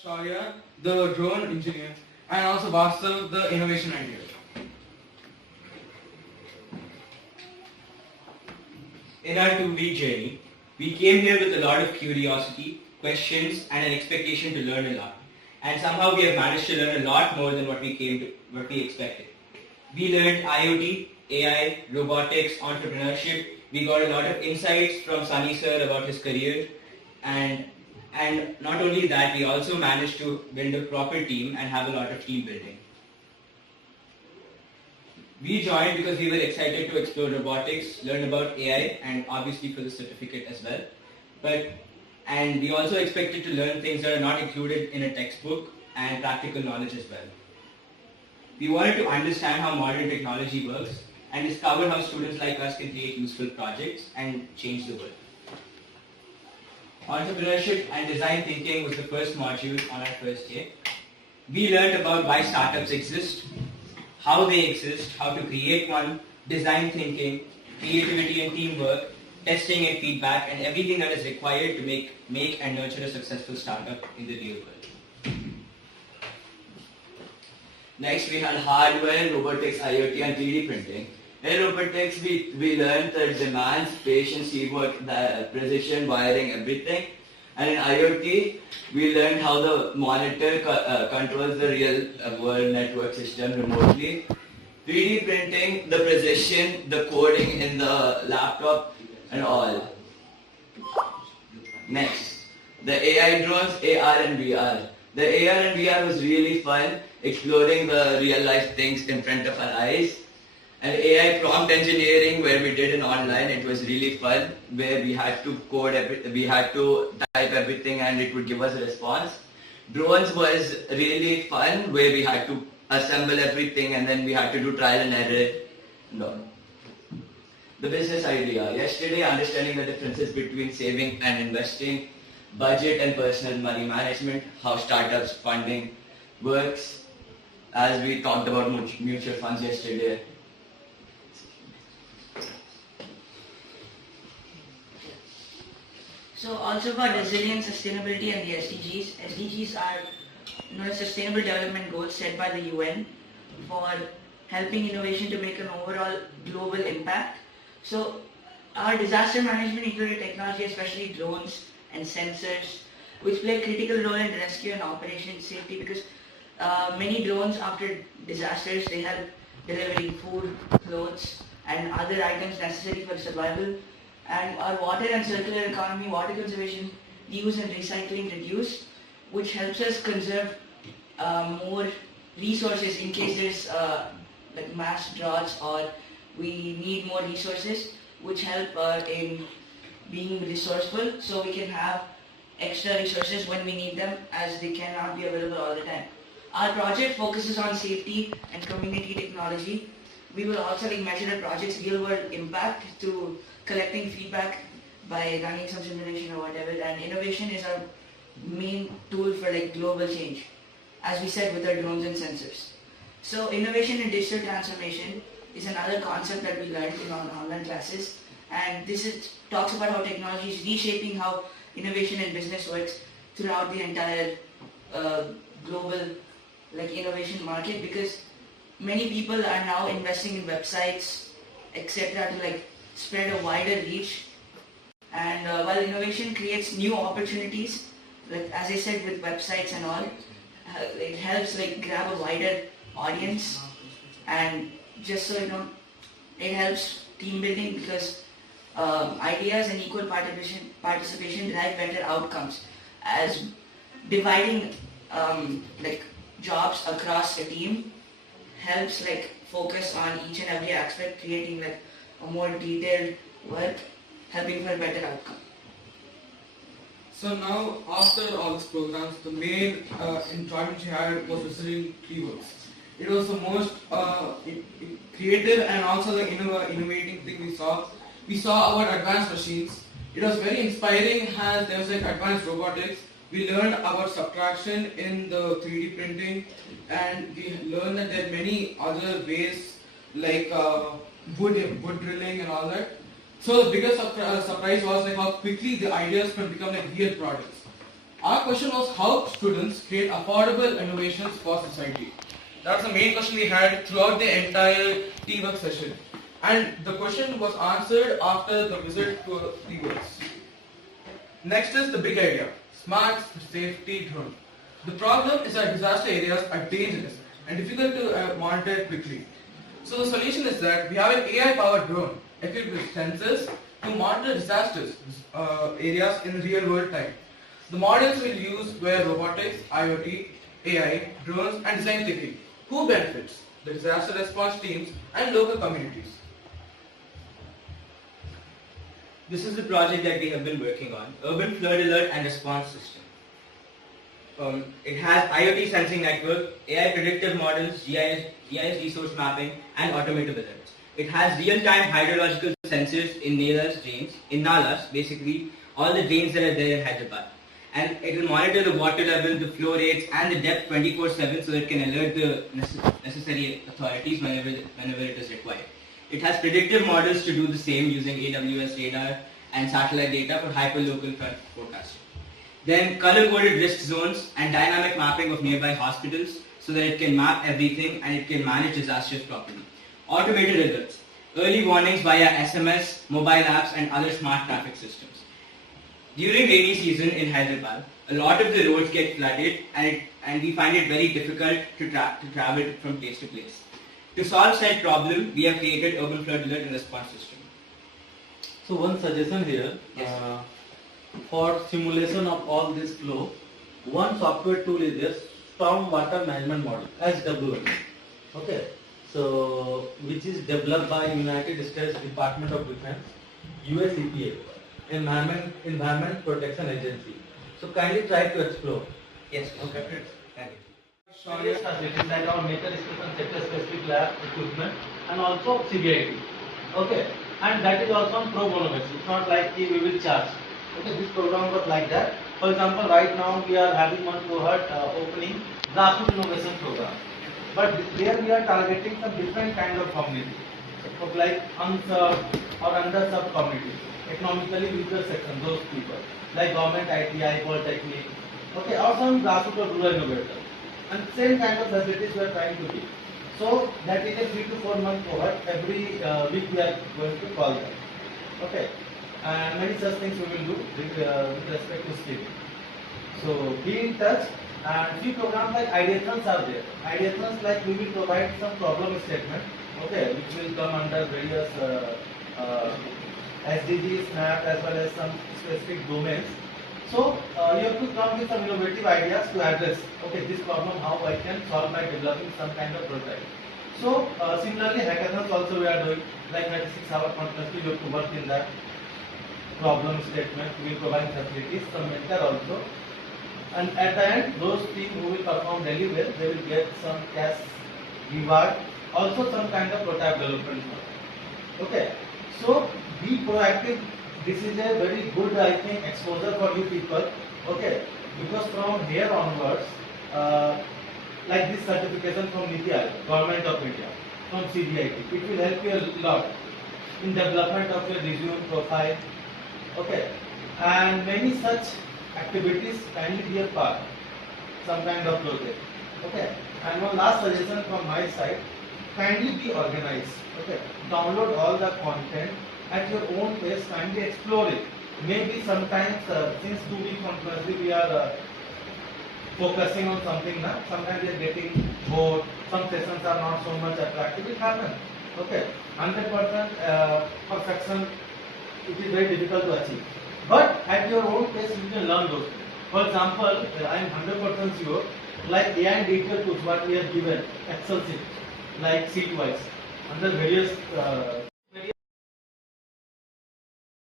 Shaurya, the drone engineer, and also Vastav, the innovation idea. In our 2-week journey, we came here with a lot of curiosity, questions, and an expectation to learn a lot. And somehow we have managed to learn a lot more than what we expected. We learned IoT, AI, robotics, entrepreneurship. We got a lot of insights from Sunny sir about his career, and not only that, we also managed to build a proper team and have a lot of team building. We joined because we were excited to explore robotics, learn about AI, and obviously for the certificate as well. And we also expected to learn things that are not included in a textbook and practical knowledge as well. We wanted to understand how modern technology works and discover how students like us can create useful projects and change the world. Entrepreneurship and design thinking was the first module on our first day. We learned about why startups exist, how they exist, how to create one, design thinking, creativity and teamwork, testing and feedback, and everything that is required to make and nurture a successful startup in the real world. Next, we had hardware, robotics, IoT, and 3D printing. In robotics, we learned the demands, patience, teamwork, the precision, wiring, everything. And in IoT, we learned how the monitor controls the real world network system remotely. 3D printing, the precision, the coding in the laptop, and all. Next, the AI drones, AR and VR. The AR and VR was really fun, exploring the real life things in front of our eyes. And AI prompt engineering, where we did it online, it was really fun, where we had to code we had to type everything and it would give us a response. Drones was really fun, where we had to assemble everything and then we had to do trial and error. No. The business idea. Yesterday, understanding the differences between saving and investing, budget and personal money management, how startups funding works, as we talked about mutual funds yesterday. So also about resilience, sustainability and the SDGs. SDGs are Sustainable Development Goals set by the UN for helping innovation to make an overall global impact. So our disaster management included technology, especially drones and sensors, which play a critical role in rescue and operation safety, because many drones after disasters, they help delivering food, clothes and other items necessary for survival. And our water and circular economy, water conservation, use and recycling reduce, which helps us conserve more resources in case there's like mass droughts or we need more resources, which help in being resourceful, so we can have extra resources when we need them, as they cannot be available all the time. Our project focuses on safety and community technology. We will also measure the project's real-world impact through collecting feedback by running some simulation or whatever. And innovation is our main tool for global change, as we said with our drones and sensors. So innovation in digital transformation is another concept that we learned in our online classes, and talks about how technology is reshaping how innovation and business works throughout the entire global innovation market, because many people are now investing in websites, etc., to spread a wider reach. And while innovation creates new opportunities, as I said with websites and all, it helps grab a wider audience, and just so it helps team building, because ideas and equal participation drive better outcomes, as dividing jobs across a team helps focus on each and every aspect, creating a more detailed work, helping for a better outcome. So now, after all these programs, the main enjoyment she had was visiting keywords. It was the most creative and also the innovating thing we saw. We saw our advanced machines. It was very inspiring, as there was advanced robotics. We learned about subtraction in the 3D printing, and we learned that there are many other ways wood drilling and all that. So the biggest surprise was how quickly the ideas can become real products. Our question was how students create affordable innovations for society. That's the main question we had throughout the entire teamwork session. And the question was answered after the visit to Teamworks. Next is the big idea, smart safety drone. The problem is that disaster areas are dangerous and difficult to monitor quickly. So the solution is that we have an AI-powered drone equipped with sensors to monitor disasters areas in real world time. The models we'll use were robotics, IoT, AI, drones and design thinking. Who benefits? The disaster response teams and local communities. This is the project that we have been working on, Urban Flood Alert and Response System. It has IoT sensing network, AI predictive models, GIS resource mapping, and automated alerts. It has real-time hydrological sensors in nalas, basically all the drains that are there in Hyderabad. And it will monitor the water level, the flow rates, and the depth 24/7 so that it can alert the necessary authorities whenever it is required. It has predictive models to do the same using AWS radar and satellite data for hyperlocal flood forecasting. Then color-coded risk zones and dynamic mapping of nearby hospitals so that it can map everything and it can manage disasters properly. Automated alerts, early warnings via SMS, mobile apps and other smart traffic systems. During rainy season in Hyderabad, a lot of the roads get flooded and we find it very difficult to travel from place to place. To solve said problem, we have created Urban Flood Alert and Response System. So one suggestion here, Yes. for simulation of all this flow, one software tool is this Storm Water Management Model, SWM. Okay, so which is developed by United States Department of Defense, US EPA, Environment Protection Agency. So kindly try to explore. Yes. Okay. Thank you. Various facilities like our nature station sector specific lab equipment and also CBIT. Okay, and that is also on pro bono basis. It's not like we will charge. Okay, this program was like that. For example, right now we are having one cohort opening grassroots innovation program, but there we are targeting some different kind of community, like unserved or underserved communities, economically weaker section, those people like government, ITI, polytechnic. Okay, or some grassroots or rural innovators. And same kind of facilities we are trying to give. So that is a 3 to 4 month cohort. Every week we are going to call them. Okay, and many such things we will do with respect to skill. So be in touch. And few programs like ideathons are there. Ideathons, like we will provide some problem statement. Okay, which will come under various SDGs, SNAP, as well as some specific domains. So you have to come with some innovative ideas to address, okay, this problem, how I can solve by developing some kind of prototype. So similarly, hackathons also we are doing, like 96 hours continuously you have to work in that problem statement. We will provide facilities, some mentor also. And at the end, those teams who will perform really well, they will get some cash reward, also some kind of prototype development. Okay, so be proactive. This is a very good, I think, exposure for you people. Okay, because from here onwards, like this certification from NITI Aayog, Government of India, from CBIT, it will help you a lot in development of your resume profile. Okay, and many such activities kindly be a part, some kind of project. Okay, and one last suggestion from my side, kindly be organized. Okay, download all the content at your own pace, kindly explore it. Maybe sometimes, since 2 weeks continuously we are focusing on something now, sometimes we are getting bored, some sessions are not so much attractive, it happens. Okay, 100% perfection, it is very difficult to achieve. But at your own pace you can learn those things. For example, I am 100% sure, like AI and detail tools what we have given, Excel sheet, like sheet wise, under various